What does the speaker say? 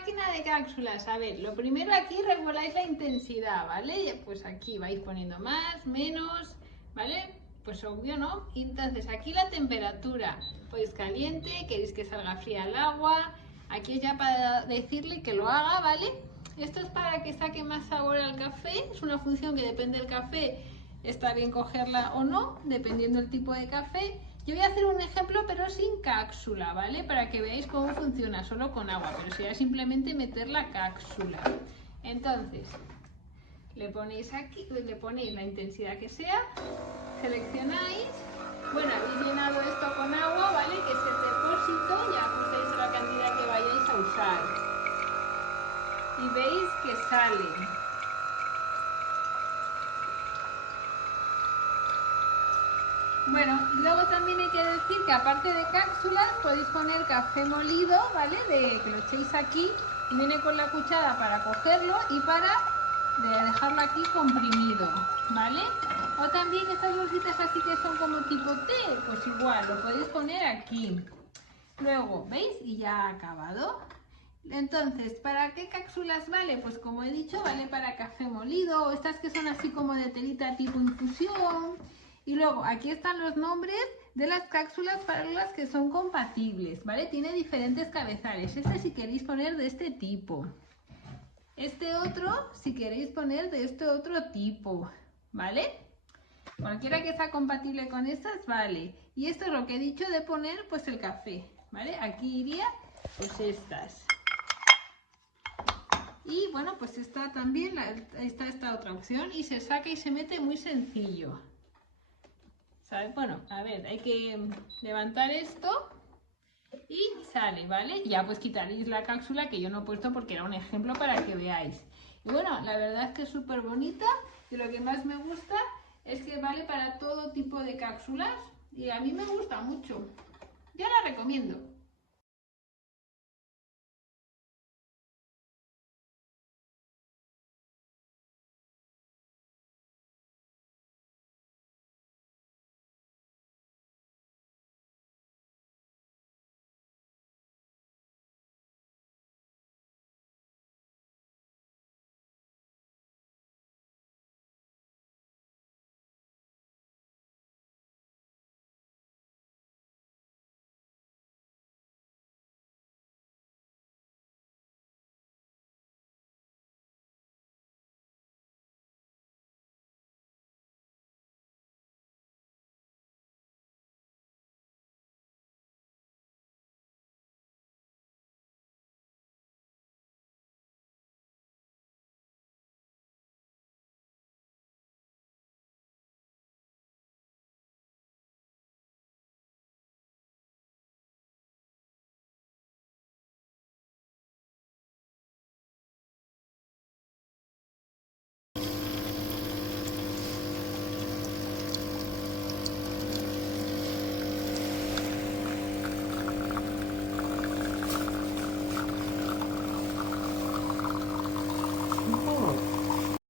máquina de cápsulas, a ver, lo primero aquí reguláis la intensidad, ¿vale? Pues aquí vais poniendo más, menos, ¿vale? Pues obvio, ¿no? Entonces aquí la temperatura, pues caliente, queréis que salga fría el agua, aquí es ya para decirle que lo haga, ¿vale? Esto es para que saque más sabor al café, es una función que depende del café, está bien cogerla o no, dependiendo del tipo de café. Yo voy a hacer un ejemplo pero sin cápsula, ¿vale? Para que veáis cómo funciona, solo con agua, pero sería simplemente meter la cápsula. Entonces, le ponéis aquí, le ponéis la intensidad que sea, seleccionáis, bueno, habéis llenado esto con agua, ¿vale? Que es el depósito, ya ajustáis la cantidad que vayáis a usar. Y veis que sale. Bueno, y luego también hay que decir que aparte de cápsulas podéis poner café molido, ¿vale? Que lo echéis aquí, y viene con la cuchara para cogerlo y para dejarlo aquí comprimido, ¿vale? O también estas bolsitas así que son como tipo té, pues igual, lo podéis poner aquí. Luego, ¿veis? Y ya ha acabado. Entonces, ¿para qué cápsulas vale? Pues como he dicho, vale para café molido, o estas que son así como de telita tipo infusión. Y luego, aquí están los nombres de las cápsulas para las que son compatibles, ¿vale? Tiene diferentes cabezales. Este si queréis poner de este tipo. Este otro si queréis poner de este otro tipo, ¿vale? Cualquiera que sea compatible con estas, vale. Y esto es lo que he dicho de poner, pues el café, ¿vale? Aquí iría, pues estas. Y bueno, pues está también, está esta otra opción y se saca y se mete muy sencillo. ¿Sabes? Bueno, a ver, hay que levantar esto y sale, ¿vale? Ya pues quitaréis la cápsula que yo no he puesto porque era un ejemplo para que veáis. Y bueno, la verdad es que es súper bonita y lo que más me gusta es que vale para todo tipo de cápsulas y a mí me gusta mucho. Yo la recomiendo.